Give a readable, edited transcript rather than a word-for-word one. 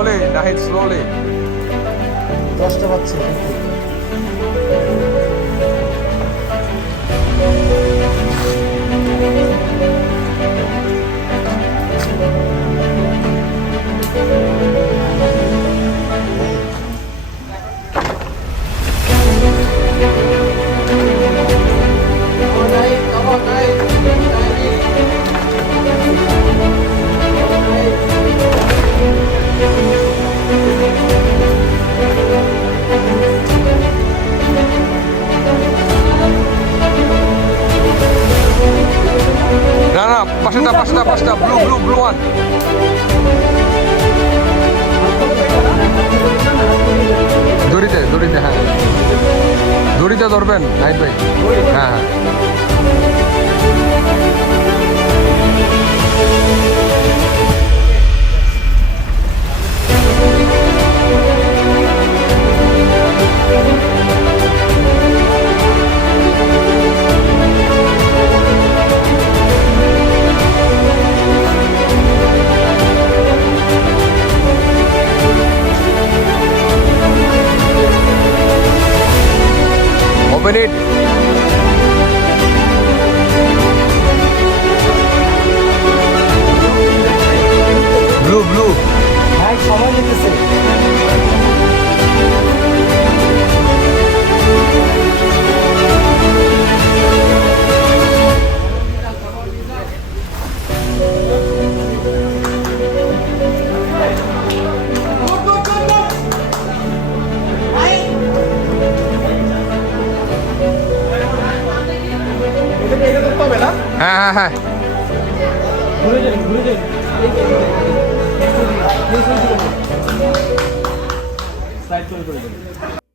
slowly, Nahid, slowly. 10টা বাজছে। না, পাঁচটা, blue one. দড়িতে, হ্যাঁ। দড়িতে ধরবেন, নাহিদ ভাই। হ্যাঁ। Open it. Blue. ভাই সময় লেগেছে। হ্যাঁ। ঘুরে যান। সাইড করে যান।